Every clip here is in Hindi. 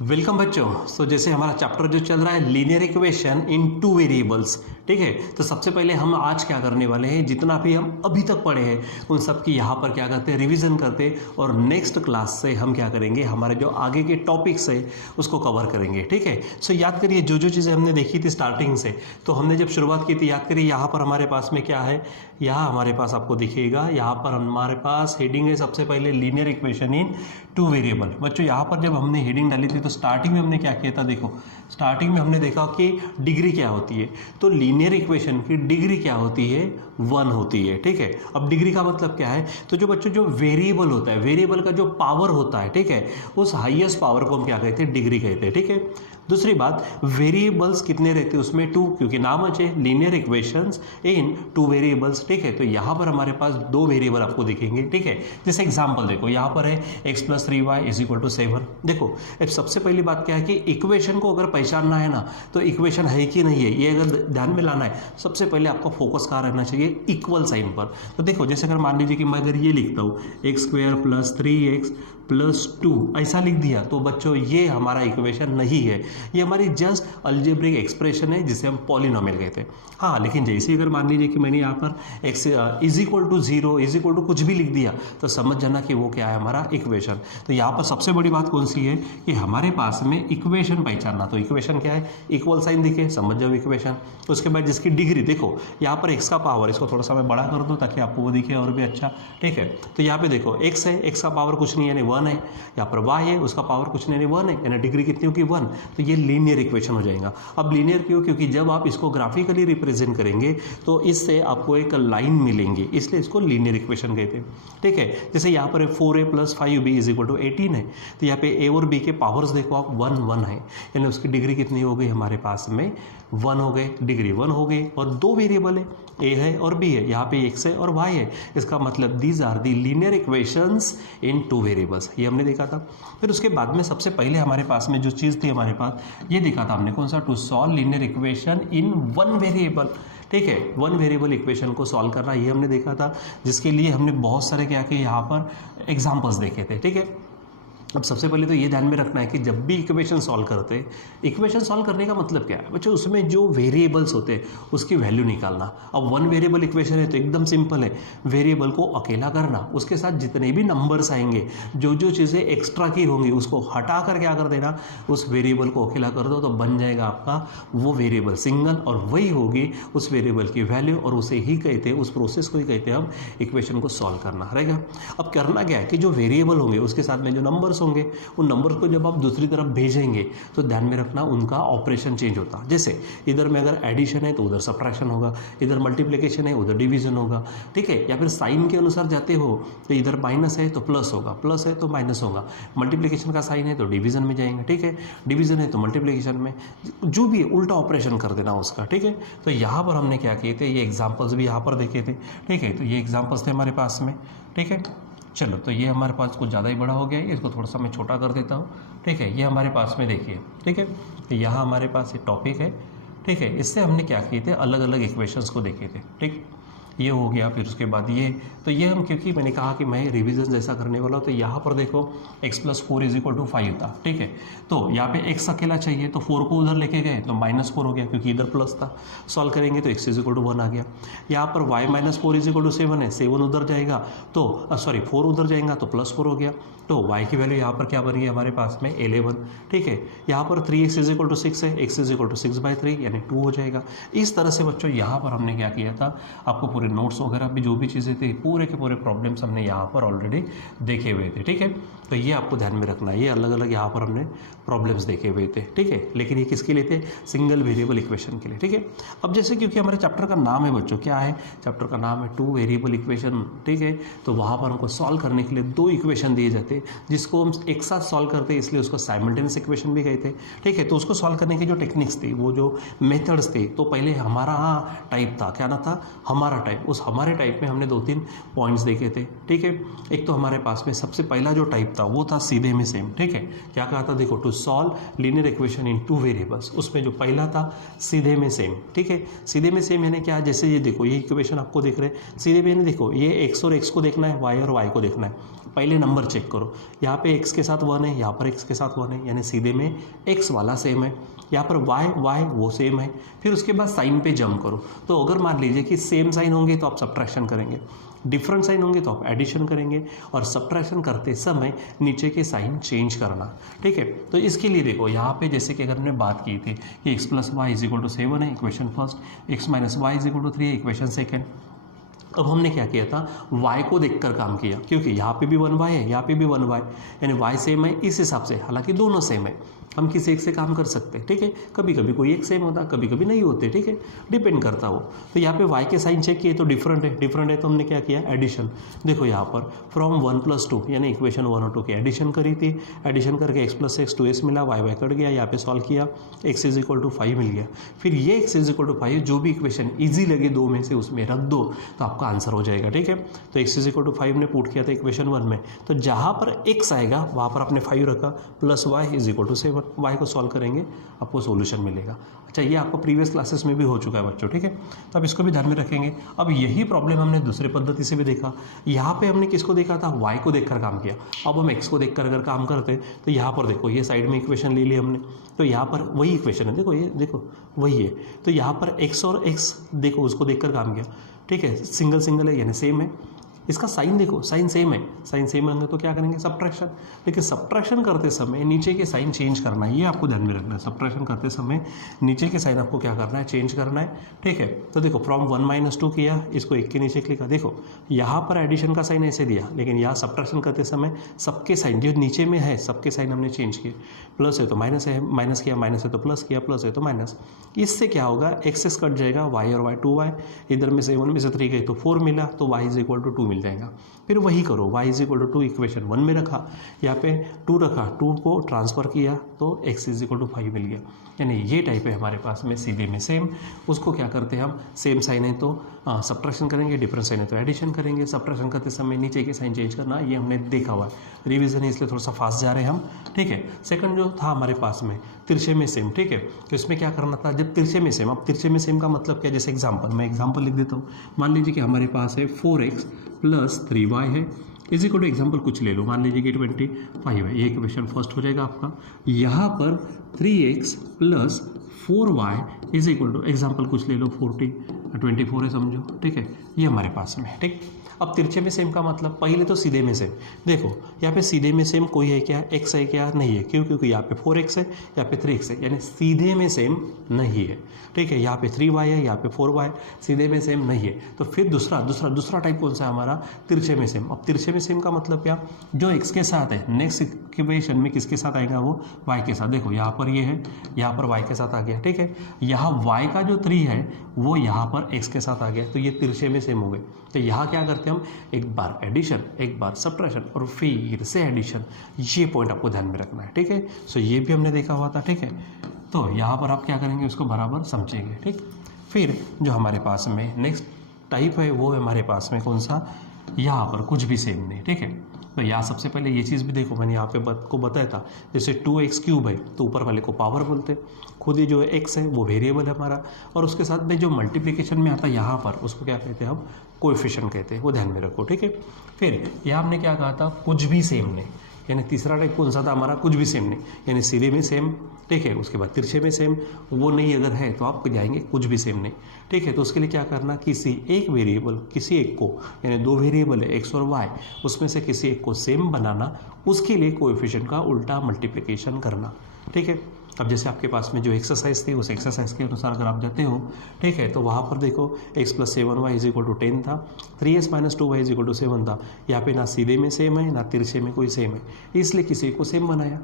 वेलकम बच्चों। जैसे हमारा चैप्टर जो चल रहा है लीनियर इक्वेशन इन टू वेरिएबल्स, ठीक है। तो सबसे पहले हम आज क्या करने वाले हैं, जितना भी हम अभी तक पढ़े हैं उन सब की यहाँ पर क्या करते हैं, रिवीजन करते हैं। और नेक्स्ट क्लास से हम क्या करेंगे, हमारे जो आगे के टॉपिक्स है उसको कवर करेंगे, ठीक है। याद करिए जो जो चीज़ें हमने देखी थी स्टार्टिंग से, तो हमने जब शुरुआत की थी, याद करिए यहाँ पर हमारे पास में क्या है, यहाँ हमारे पास आपको दिखेगा, यहाँ पर हमारे पास हेडिंग है सबसे पहले लीनियर इक्वेशन इन टू वेरिएबल। बच्चों यहाँ पर जब हमने हेडिंग डाली थी तो स्टार्टिंग में हमने क्या किया था, देखो स्टार्टिंग में हमने देखा कि डिग्री क्या होती है। तो लीनियर इक्वेशन की डिग्री क्या होती है, 1 होती है, ठीक है। अब डिग्री का मतलब क्या है, तो जो बच्चों जो वेरिएबल होता है, वेरिएबल का जो पावर होता है, ठीक है, उस हाईएस्ट पावर को हम क्या कहते हैं, डिग्री कहते हैं, ठीक है। दूसरी बात, वेरिएबल्स कितने रहते हैं उसमें 2, क्योंकि नाम है linear equations in two variables, ठीक है। तो यहाँ पर हमारे पास 2 वेरिएबल आपको दिखेंगे, ठीक है। जैसे एग्जांपल देखो, यहाँ पर है x + 3y = 7। देखो अब सबसे पहली बात क्या है कि इक्वेशन को अगर पहचानना है ना, तो इक्वेशन है कि नहीं है ये अगर ध्यान में लाना है, सबसे पहले आपका फोकस कहाँ रहना चाहिए, इक्वल साइन पर। तो देखो जैसे अगर मान लीजिए कि मैं अगर ये लिखता हूँ x² + 3x + 2 ऐसा लिख दिया, तो बच्चों ये हमारा इक्वेशन नहीं है, ये हमारी जस्ट अलजेब्रिक एक्सप्रेशन है जिसे हम पॉलिनोमियल कहते हैं। हाँ, लेकिन जैसे अगर मान लीजिए कि मैंने यहाँ पर x = 0 कुछ भी लिख दिया, तो समझ जाना कि वो क्या है, हमारा इक्वेशन। तो यहाँ पर सबसे बड़ी बात कौन सी है कि हमारे पास में इक्वेशन पहचानना। तो इक्वेशन क्या है, इक्वल साइन दिखे, समझ जाओ इक्वेशन। उसके बाद जिसकी डिग्री देखो, यहाँ पर x का पावर, इसको थोड़ा सा मैं बड़ा कर दूँ ताकि आपको वो दिखे और भी अच्छा, ठीक है। तो यहाँ पे देखो x है, x का पावर कुछ नहीं है यानी 1 है। यहाँ पर y है, उसका पावर कुछ नहीं है 1 है, यानी डिग्री कितनी होगी, 1। तो ये लीनियर इक्वेशन हो जाएगा। अब लीनियर क्यों, क्योंकि जब आप इसको ग्राफिकली रिप्रेजेंट करेंगे तो इससे आपको एक लाइन मिलेंगी, इसलिए इसको लीनियर इक्वेशन कहते हैं, ठीक है। जैसे यहाँ पर 4a + 5b = 18 है, तो यहाँ पे a और b के पावर्स देखो आप 1 है, यानी उसकी डिग्री कितनी हो गई, हमारे पास में 1 हो गए, डिग्री 1 हो गई। और 2 वेरिएबल है, a है और b है, यहाँ पे x है और y है, इसका मतलब these are the linear equations in two variables, ये हमने देखा था। फिर उसके बाद में सबसे पहले हमारे पास में जो चीज़ थी, हमारे पास ये देखा था हमने, कौन सा, to solve linear equation in 1 variable, ठीक है। 1 वेरिएबल इक्वेशन को सॉल्व करना, ये हमने देखा था, जिसके लिए हमने बहुत सारे क्या किए, यहाँ पर एग्जाम्पल्स देखे थे, ठीक है। अब सबसे पहले तो ये ध्यान में रखना है कि जब भी इक्वेशन सॉल्व करते हैं, इक्वेशन सॉल्व करने का मतलब क्या है बच्चों, उसमें जो वेरिएबल्स होते हैं उसकी वैल्यू निकालना। अब 1 वेरिएबल इक्वेशन है तो एकदम सिंपल है, वेरिएबल को अकेला करना, उसके साथ जितने भी नंबर्स आएंगे, जो जो चीज़ें एक्स्ट्रा की होंगी उसको हटा कर क्या कर देना, उस वेरिएबल को अकेला कर दो, तो बन जाएगा आपका वो वेरिएबल सिंगल, और वही होगी उस वेरिएबल की वैल्यू, और उसे ही कहते हैं, उस प्रोसेस को ही कहते हैं हम इक्वेशन को सॉल्व करना रहेगा। अब करना क्या है कि जो वेरिएबल होंगे उसके साथ में जो नंबर्स होंगे, उन नंबर्स को जब आप दूसरी तरफ भेजेंगे तो ध्यान में रखना उनका ऑपरेशन चेंज होता। जैसे इधर में अगर एडिशन है तो उधर सब्ट्रैक्शन होगा, इधर मल्टीप्लिकेशन है उधर डिवीजन होगा, ठीक है। या फिर साइन के अनुसार जाते हो तो इधर माइनस है तो प्लस होगा, प्लस है तो माइनस होगा, मल्टीप्लिकेशन का साइन है तो डिवीजन में जाएंगे, ठीक है, डिवीजन है तो मल्टीप्लिकेशन में, जो भी उल्टा ऑपरेशन कर देना उसका, ठीक है। तो यहाँ पर हमने क्या किए थे, ये एग्जाम्पल्स भी यहाँ पर देखे थे, ठीक है। तो ये एग्जाम्पल्स थे हमारे पास में, ठीक है। चलो, तो ये हमारे पास कुछ ज़्यादा ही बड़ा हो गया है, इसको थोड़ा सा मैं छोटा कर देता हूँ, ठीक है। ये हमारे पास में देखिए, ठीक है, तो यहाँ हमारे पास एक टॉपिक है, ठीक है। इससे हमने क्या किए थे, अलग अलग इक्वेशंस को देखे थे, ठीक, ये हो गया। फिर उसके बाद ये, तो ये हम, क्योंकि मैंने कहा कि मैं रिवीजन जैसा करने वाला हूँ, तो यहाँ पर देखो x + 4 = 5 था, ठीक है। तो यहाँ पे x अकेला चाहिए तो 4 को उधर लेके गए तो -4 हो गया, क्योंकि इधर प्लस था, सॉल्व करेंगे तो x = 1 आ गया। यहाँ पर y - 4 = 7 है, 7 उधर जाएगा तो 4 उधर जाएगा तो +4 हो गया, तो y की वैल्यू यहाँ पर क्या बन गई हमारे पास में 11, ठीक है। यहाँ पर 3x = 6 है, x = 6/3 यानी 2 हो जाएगा। इस तरह से बच्चों यहाँ पर हमने क्या किया था, आपको पूरे नोट्स वगैरह भी जो भी चीज़ें थी, पूरे के पूरे प्रॉब्लम्स हमने यहाँ पर ऑलरेडी देखे हुए थे, ठीक है। तो ये आपको ध्यान में रखना है, ये अलग अलग यहाँ पर हमने प्रॉब्लम्स देखे हुए थे, ठीक है। लेकिन ये किसके लिए थे, सिंगल वेरिएबल इक्वेशन के लिए, ठीक है। अब जैसे क्योंकि हमारे चैप्टर का नाम है बच्चों, क्या है, चैप्टर का नाम है 2 वेरिएबल इक्वेशन, ठीक है। तो वहाँ पर हमको सॉल्व करने के लिए 2 इक्वेशन दिए जाते हैं, जिसको हम एक साथ सॉल्व करते हैं, इसलिए उसको साइमल्टेनियस इक्वेशन भी कहते हैं, ठीक है। तो उसको सॉल्व करने की जो टेक्निक्स थी, वो जो मेथड्स थे, तो पहले हमारा टाइप था, क्या ना था, हमारा टाइप, उस हमारे टाइप में हमने 2-3 पॉइंट्स देखे थे, ठीक है। एक तो हमारे पास में सबसे पहला जो टाइप था वो था सीधे में सेम, ठीक है। क्या कहा था, देखो to solve linear equation in 2 variables, उसमें जो पहला था सीधे में सेम, ठीक है। सीधे में सेम यानी क्या, जैसे ये देखो ये इक्वेशन आपको दिख रहे हैं, सीधे में यानी देखो ये एक्स और एक्स को देखना है, वाई और वाई को देखना है। पहले नंबर चेक करो, यहाँ पे x के साथ 1 है, यहाँ पर x के साथ 1 है, यानी सीधे में x वाला सेम है, यहाँ पर y वो सेम है। फिर उसके बाद साइन पे जंप करो, तो अगर मान लीजिए कि सेम साइन होंगे तो आप सब्ट्रैक्शन करेंगे, डिफरेंट साइन होंगे तो आप एडिशन करेंगे, और सब्ट्रैक्शन करते समय नीचे के साइन चेंज करना, ठीक है। तो इसके लिए देखो यहाँ पे जैसे कि अगर हमने बात की थी कि x + y = 7 है, इक्वेशन फर्स्ट, x - y = 3 है, इक्वेशन सेकेंड। अब हमने क्या किया था, y को देखकर काम किया, क्योंकि यहाँ पे भी 1y है, यहाँ पे भी 1y, यानी y सेम है, इस हिसाब से, हालांकि दोनों सेम है, हम किसी एक से काम कर सकते हैं, ठीक है। कभी कभी कोई एक सेम होता, कभी कभी नहीं होते, ठीक है, डिपेंड करता हो। तो यहाँ पे y के साइन चेक किए तो डिफरेंट है तो हमने क्या किया, एडिशन। देखो यहाँ पर फ्रॉम 1 + 2 यानी इक्वेशन 1 और 2 की एडिशन करी थी, एडिशन करके x + x 2s मिला, y कट गया, यहाँ पे सॉल्व किया, x = 5 मिल गया। फिर ये x = 5 जो भी इक्वेशन ईजी लगे दो में से उसमें रख दो तो आपका आंसर हो जाएगा, ठीक है। तो x = 5 ने पुट किया था इक्वेशन 1 में, तो जहाँ पर x आएगा वहाँ पर आपने 5 रखा, प्लस y = 7, y को सॉल्व करेंगे आपको सॉल्यूशन मिलेगा। अच्छा, ये आपको प्रीवियस क्लासेस में भी हो चुका है बच्चों, ठीक है, तो अब इसको भी ध्यान में रखेंगे। अब यही प्रॉब्लम हमने दूसरे पद्धति से भी देखा, यहाँ पे हमने किसको देखा था, y को देखकर काम किया। अब हम x को देखकर अगर काम करते तो यहाँ पर देखो ये साइड में इक्वेशन ले ली हमने, तो यहाँ पर वही इक्वेशन है, देखो ये देखो वही है, तो यहाँ पर x और x देखो उसको देखकर काम किया, ठीक है, सिंगल है यानी सेम है। इसका साइन देखो, साइन सेम है, साइन सेम होंगे तो क्या करेंगे, सब्ट्रैक्शन। लेकिन सब्ट्रैक्शन करते समय नीचे के साइन चेंज करना है, ये आपको ध्यान में रखना है। सब्ट्रैक्शन करते समय नीचे के साइन आपको क्या करना है, चेंज करना है, ठीक है। तो देखो फ्रॉम 1 - 2 किया, इसको 1 के नीचे क्लिक, देखो यहाँ पर एडिशन का साइन ऐसे दिया, लेकिन यहाँ सब्ट्रैक्शन करते समय सबके साइन जो नीचे में है सबके साइन हमने चेंज किए, प्लस है तो माइनस है, माइनस किया, माइनस है तो प्लस किया, प्लस है तो माइनस। इससे क्या होगा, एक्सेस कट जाएगा, y और y 2y, इधर में से 1 में से 3 गई तो 4 मिला, तो y = 2 मिल जाएगा। फिर वही करो, y = 2 इक्वेशन 1 में रखा, यहाँ पे 2 रखा, 2 को ट्रांसफ़र किया तो x = 5 मिल गया। यानी ये टाइप है हमारे पास में सीधे में सेम। उसको क्या करते हैं हम, सेम साइन है तो सब्ट्रैक्शन करेंगे, डिफरेंट साइन है तो एडिशन करेंगे। सब्ट्रैक्शन करते समय नीचे के साइन चेंज करना, ये हमने देखा हुआ है, रिवीजन है इसलिए थोड़ा सा फास्ट जा रहे हैं हम, ठीक है। सेकंड जो था हमारे पास में तिरछे में सेम, ठीक है, तो इसमें क्या करना था, जब तिरछे में सेम, अब तिरछे में सेम का मतलब क्या, जैसे एग्जाम्पल, मैं एग्जाम्पल लिख देता हूँ। मान लीजिए कि हमारे पास है 4x + 3y है, = एग्जाम्पल कुछ ले लो, मान लीजिए कि 25 है, ये इक्वेशन फर्स्ट हो जाएगा आपका। यहाँ पर 3x + 4y = एग्जाम्पल कुछ ले लो, 24 है समझो, ठीक है, ये हमारे पास में, ठीक। अब तिरछे में सेम का मतलब, पहले तो सीधे में सेम, देखो यहाँ पे सीधे में सेम कोई है क्या, x है क्या, नहीं है, क्यों, क्योंकि यहाँ पे 4x है, यहाँ पे 3x है, यानी सीधे में सेम नहीं है, ठीक है। यहाँ पे 3y है, यहाँ पे 4y, सीधे में सेम नहीं है। तो फिर दूसरा टाइप कौन सा है हमारा, तिरछे में सेम। अब तिरछे में सेम का मतलब क्या, जो x के साथ है, नेक्स्ट इक्वेशन में किसके साथ आएगा, वो y के साथ। देखो यहाँ पर ये है, यहाँ पर y के साथ आ गया, ठीक है। यहाँ y का जो 3 है वो यहाँ पर x के साथ आ गया, तो ये तिरछे में सेम हो गए। तो यहाँ क्या करते हैं हम, एक बार एडिशन, एक बार सब्ट्रैक्शन और फिर से एडिशन, ये पॉइंट आपको ध्यान में रखना है, ठीक है। सो ये भी हमने देखा हुआ था, ठीक है। तो यहाँ पर आप क्या करेंगे, उसको बराबर समझेंगे, ठीक। फिर जो हमारे पास में नेक्स्ट टाइप है वो है हमारे पास में कौन सा, यहाँ पर कुछ भी सेम नहीं, ठीक है। तो यहाँ सबसे पहले ये चीज़ भी देखो, मैंने यहाँ पे को बताया था, जैसे 2x³ है तो ऊपर वाले को पावर बोलते हैं, खुद ही जो x है वो वेरिएबल है हमारा, और उसके साथ में जो मल्टीप्लिकेशन में आता है यहाँ पर, उसको क्या कहते हैं हम, कोएफिशिएंट कहते हैं, वो ध्यान में रखो, ठीक है। फिर यहाँ हमने क्या कहा था, कुछ भी सेम नहीं, यानी तीसरा टाइप कौन सा था हमारा, कुछ भी सेम नहीं, यानी सीधे में सेम, ठीक है। उसके बाद तिरछे में सेम, वो नहीं अगर है तो आप जाएंगे कुछ भी सेम नहीं, ठीक है। तो उसके लिए क्या करना, किसी एक वेरिएबल, किसी एक को, यानी 2 वेरिएबल है x और y, उसमें से किसी एक को सेम बनाना, उसके लिए कोएफिशिएंट का उल्टा मल्टीप्लिकेशन करना, ठीक है। अब जैसे आपके पास में जो एक्सरसाइज थी, उस एक्सरसाइज के अनुसार अगर आप जाते हो, ठीक है, तो वहाँ पर देखो x + 7y = 10 था, 3s - 2y = 7 था। यहाँ पे ना सीधे में सेम है, ना तिरछे में कोई सेम है, इसलिए किसी को सेम बनाया।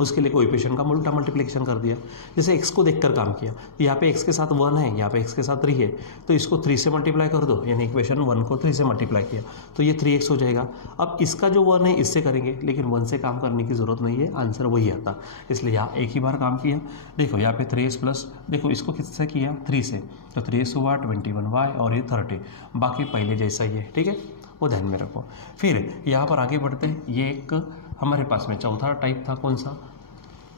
उसके लिए कोएफिशिएंट का उल्टा मल्टीप्लिकेशन कर दिया। जैसे x को देखकर काम किया, तो यहाँ पे x के साथ 1 है, यहाँ पे x के साथ 3 है, तो इसको 3 से मल्टीप्लाई कर दो, यानी इक्वेशन 1 को 3 से मल्टीप्लाई किया तो ये 3x हो जाएगा। अब इसका जो 1 है इससे करेंगे, लेकिन 1 से काम करने की ज़रूरत नहीं है, आंसर वही आता, इसलिए यहाँ एक ही बार काम किया। देखो यहाँ पे 3x प्लस, देखो इसको किससे किया 3 से, तो 3x हुआ 21y और ये 30, बाकी पहले जैसा ही है, ठीक है, वो ध्यान में रखो। फिर यहाँ पर आगे बढ़ते हैं, ये एक हमारे पास में चौथा टाइप था, कौन सा,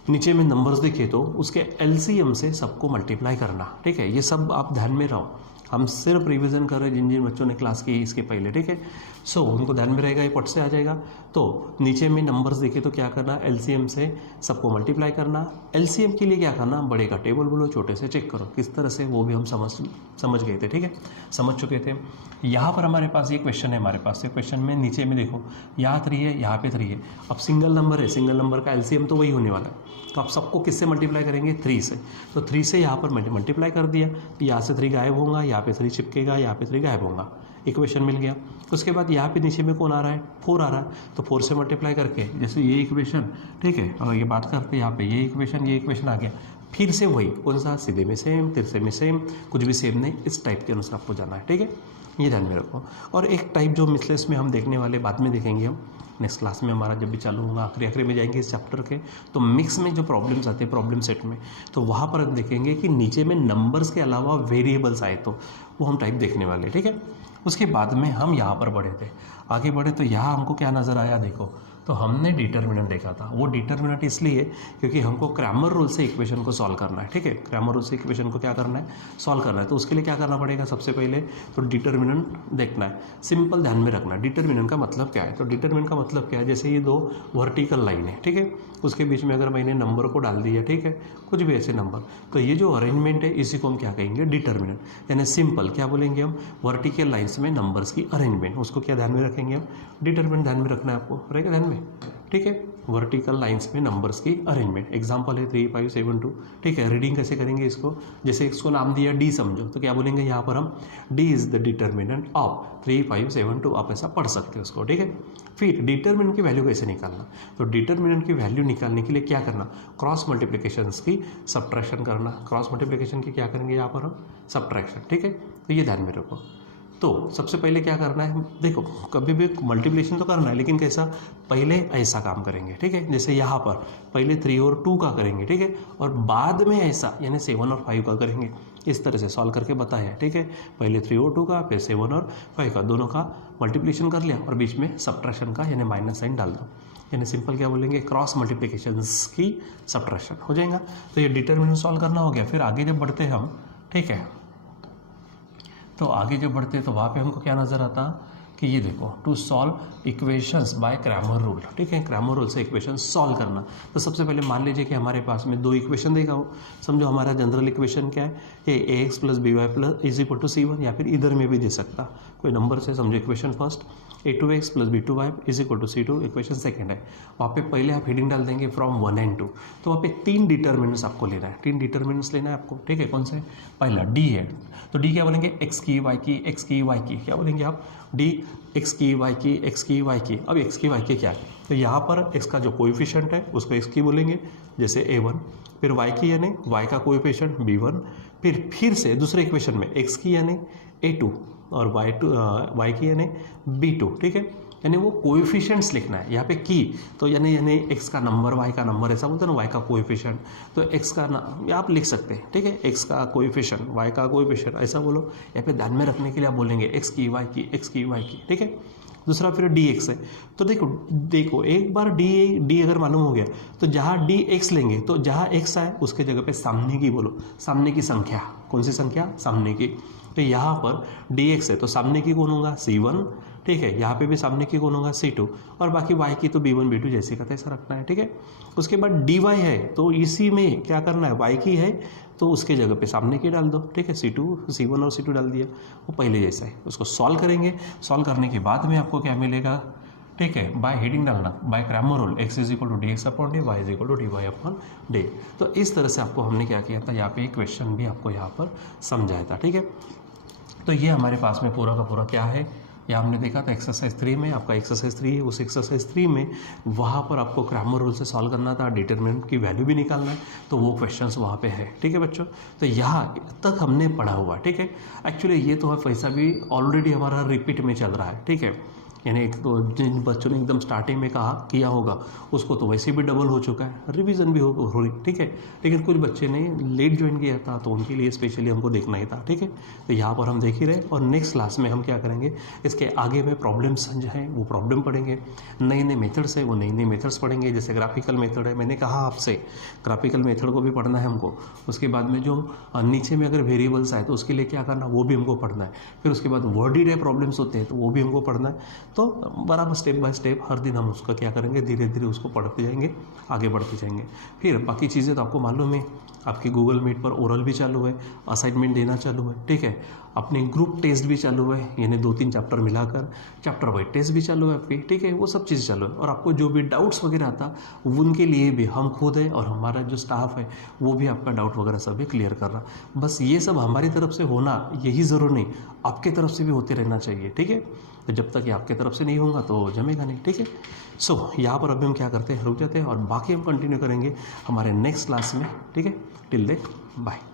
नीचे में नंबर्स दिखे तो उसके एलसीएम से सबको मल्टीप्लाई करना, ठीक है, ये सब आप ध्यान में रहो, हम सिर्फ रिवीजन कर रहे हैं जिन जिन बच्चों ने क्लास की इसके पहले, ठीक है। सो उनको ध्यान में रहेगा, ये पट से आ जाएगा। तो नीचे में नंबर्स देखे तो क्या करना, एलसीएम से सबको मल्टीप्लाई करना। एलसीएम के लिए क्या करना, बड़े का टेबल बोलो, छोटे से चेक करो, किस तरह से वो भी हम समझ गए थे, ठीक है, समझ चुके थे। यहाँ पर हमारे पास ये क्वेश्चन है, हमारे पास ये क्वेश्चन में नीचे में देखो यहाँ 3 है, यहाँ पे 3 है। अब सिंगल नंबर है, सिंगल नंबर का एलसीएम तो वही होने वाला है, तो आप सबको किससे मल्टीप्लाई करेंगे, 3 से। तो 3 से यहाँ पर मैंने मल्टीप्लाई कर दिया, यहाँ से 3 गायब होगा, यहाँ पे 3 चिपकेगा, यहाँ पे 3 गायब होगा, इक्वेशन मिल गया। उसके बाद यहाँ पे नीचे में कौन आ रहा है, 4 आ रहा है, तो 4 से मल्टीप्लाई करके जैसे ये इक्वेशन, ठीक है, और ये बात करते हैं यहाँ पे ये इक्वेशन आ गया, फिर से वही कौन सा, सीधे में सेम, तिरछे में सेम, कुछ भी सेम नहीं, इस टाइप के अनुसार आपको जाना है, ठीक है, ये ध्यान में रखो। और एक टाइप जो मिसलेस में हम देखने वाले, बाद में देखेंगे हम नेक्स्ट क्लास में, हमारा जब भी चालू होगा आखिरी में जाएंगे इस चैप्टर के, तो मिक्स में जो प्रॉब्लम्स आते हैं प्रॉब्लम सेट में, तो वहाँ पर हम देखेंगे कि नीचे में नंबर्स के अलावा वेरिएबल्स आए तो वो हम टाइप देखने वाले, ठीक है। उसके बाद में हम यहाँ पर आगे बढ़े तो यहाँ हमको क्या नज़र आया, देखो, तो हमने डिटर्मिनेंट देखा था। वो डिटर्मिनेंट इसलिए क्योंकि हमको क्रैमर रूल से इक्वेशन को सॉल्व करना है, ठीक है, क्रैमर रूल से इक्वेशन को क्या करना है, सॉल्व करना है। तो उसके लिए क्या करना पड़ेगा, सबसे पहले तो डिटर्मिनेंट देखना है, सिंपल ध्यान में रखना है डिटर्मिनेंट का मतलब क्या है। तो डिटर्मिनेंट का मतलब क्या है, जैसे ये 2 वर्टिकल लाइन है, ठीक है, उसके बीच में अगर मैंने नंबर को डाल दिया, ठीक है, कुछ भी ऐसे नंबर, तो ये जो अरेंजमेंट है इसी को हम क्या कहेंगे, डिटर्मिनेंट, यानी सिंपल क्या बोलेंगे हम, वर्टिकल लाइन्स में नंबर्स की अरेंजमेंट, उसको क्या ध्यान में रखेंगे हम, डिटर्मिनेंट ध्यान में रखना है आपको, रहेगा ध्यान में, ठीक है, वर्टिकल लाइंस में नंबर्स की अरेंजमेंट। एग्जांपल है 3 5 7 2, ठीक है। रीडिंग कैसे करेंगे इसको, जैसे इसको नाम दिया डी समझो, तो क्या बोलेंगे यहाँ पर हम, D is the determinant of 3 5 7 2, आप ऐसा पढ़ सकते हो उसको, ठीक है। फिर डिटर्मिनेंट की वैल्यू कैसे निकालना, तो डिटर्मिनेंट की वैल्यू निकालने के लिए क्या करना, क्रॉस मल्टीप्लिकेशन की सब्ट्रैक्शन करना। क्रॉस मल्टीप्लिकेशन की क्या करेंगे यहाँ पर हम, सब्ट्रैक्शन, ठीक है। तो ये ध्यान में रखो। तो सबसे पहले क्या करना है, देखो कभी भी मल्टीप्लिकेशन तो करना है, लेकिन कैसा, पहले ऐसा काम करेंगे, ठीक है, जैसे यहाँ पर पहले 3 और 2 का करेंगे, ठीक है, और बाद में ऐसा यानी 7 और 5 का करेंगे। इस तरह से सॉल्व करके बताया, ठीक है, पहले 3 और 2 का, फिर 7 और 5 का, दोनों का मल्टीप्लिकेशन कर लिया और बीच में सब्ट्रैक्शन का यानी माइनस साइन डाल दो, यानी सिंपल क्या बोलेंगे, क्रॉस मल्टीप्लिकेशन की सब्ट्रैक्शन हो जाएगा। तो ये डिटर्मिनेंट सॉल्व करना हो गया। फिर आगे जब बढ़ते हैं हम, ठीक है, तो आगे जब बढ़ते हैं तो वहाँ पे हमको क्या नज़र आता कि ये देखो, to solve equations by Cramer rule, ठीक है, क्रैमर रूल से इक्वेशन सॉल्व करना। तो सबसे पहले मान लीजिए कि हमारे पास में 2 इक्वेशन देगा हो, समझो हमारा जनरल इक्वेशन क्या है, ये ax + by + is equal to c1, या फिर इधर में भी दे सकता कोई नंबर से, समझो equation first a2x + b2y is equal to c2, equation second है। वहाँ पे पहले आप हेडिंग डाल देंगे फ्रॉम 1 and 2, तो वहाँ पे 3 डिटर्मिनेंट्स आपको लेना है, 3 डिटर्मिनेंट्स लेना है आपको, ठीक है। कौन से, पहला d है, तो d क्या बोलेंगे, x की y की x की y की, क्या बोलेंगे आप, d x की y की x की y की। अब x की y की क्या है, तो यहाँ पर x का जो कोएफिशिएंट है उसको x की बोलेंगे, जैसे a1, फिर y की यानी y का कोएफिशिएंट b1, फिर से दूसरे इक्वेशन में x की यानी a2 और y की यानी b2, ठीक है, यानी वो कोएफिशिएंट्स लिखना है यहाँ पे की, तो यानी x का नंबर y का नंबर, ऐसा बोलते हैं ना, y का कोएफिशिएंट, तो x का आप लिख सकते हैं, ठीक है, x का कोएफिशिएंट y का कोएफिशिएंट ऐसा बोलो। यहाँ पे ध्यान में रखने के लिए आप बोलेंगे x की y की x की y की, ठीक है। दूसरा फिर dx है, तो देखो एक बार d अगर मालूम हो गया तो जहाँ dx लेंगे तो जहाँ x आए उसके जगह पे सामने की बोलो, सामने की संख्या, कौन सी संख्या, सामने की। तो यहाँ पर dx है तो सामने की कौन होगा, c1, ठीक है, यहाँ पे भी सामने की कौन होगा, c2, और बाकी y की तो b1 b2 जैसे का तैसा रखना है, ठीक है। उसके बाद dy है, तो इसी में क्या करना है, y की है तो उसके जगह पे सामने की डाल दो, ठीक है, c1 और c2 डाल दिया, वो पहले जैसा है। उसको सॉल्व करेंगे, सॉल्व करने के बाद में आपको क्या मिलेगा, ठीक है, बाय हेडिंग डालना, by Cramer rule, x = dx upon dy, y = dy upon dy। तो इस तरह से आपको हमने क्या किया था, यहाँ पे एक क्वेश्चन भी आपको यहाँ पर समझाया था, ठीक है। तो ये हमारे पास में पूरा का पूरा क्या है, या हमने देखा था एक्सरसाइज 3 में, आपका एक्सरसाइज 3 है, उस एक्सरसाइज 3 में वहाँ पर आपको ग्रामर रूल से सॉल्व करना था, डिटरमिनेंट की वैल्यू भी निकालना है, तो वो क्वेश्चंस वहाँ पे है। ठीक है बच्चों, तो यहाँ तक हमने पढ़ा हुआ। ठीक है, एक्चुअली ये तो है पैसा भी ऑलरेडी हमारा रिपीट में चल रहा है। ठीक है, यानी एक तो जिन बच्चों ने एकदम स्टार्टिंग में कहा किया होगा उसको तो वैसे भी डबल हो चुका है, रिवीजन भी हो रही। ठीक है, लेकिन कुछ बच्चे ने लेट ज्वाइन किया था तो उनके लिए स्पेशली हमको देखना ही था। ठीक है, तो यहाँ पर हम देख ही रहे, और नेक्स्ट क्लास में हम क्या करेंगे, इसके आगे में प्रॉब्लम्स जो हैं वो प्रॉब्लम पढ़ेंगे, नए नए मेथड्स है वो नई नई मेथड्स पढ़ेंगे। जैसे ग्राफिकल मेथड है, मैंने कहा आपसे ग्राफिकल मेथड को भी पढ़ना है हमको। उसके बाद में जो नीचे में अगर वेरिएबल्स आए तो उसके लिए क्या करना वो भी हमको पढ़ना है। फिर उसके बाद वर्डेड है प्रॉब्लम्स होते हैं तो वो भी हमको पढ़ना है। तो बराबर स्टेप बाय स्टेप हर दिन हम उसका क्या करेंगे, धीरे धीरे उसको पढ़ते जाएंगे, आगे बढ़ते जाएंगे। फिर बाकी चीज़ें तो आपको मालूम है, आपके गूगल मीट पर ओरल भी चालू है, असाइनमेंट देना चालू है। ठीक है, अपने ग्रुप टेस्ट भी चालू है, यानी 2-3 चैप्टर मिलाकर चैप्टर वाइज टेस्ट भी चालू है आपकी। ठीक है, वो सब चीज़ें चालू है, और आपको जो भी डाउट्स वगैरह आता उनके लिए भी हम खुद है और हमारा जो स्टाफ है वो भी आपका डाउट वगैरह सब भी क्लियर कर रहा। बस ये सब हमारी तरफ से होना यही ज़रूरी नहीं, आपके तरफ से भी होते रहना चाहिए। ठीक है, तो जब तक ये आपके तरफ से नहीं होगा तो जमेगा नहीं। ठीक है, सो यहाँ पर अभी हम क्या करते हैं, रुक जाते हैं, और बाकी हम कंटिन्यू करेंगे हमारे नेक्स्ट क्लास में। ठीक है, टिल देन बाय।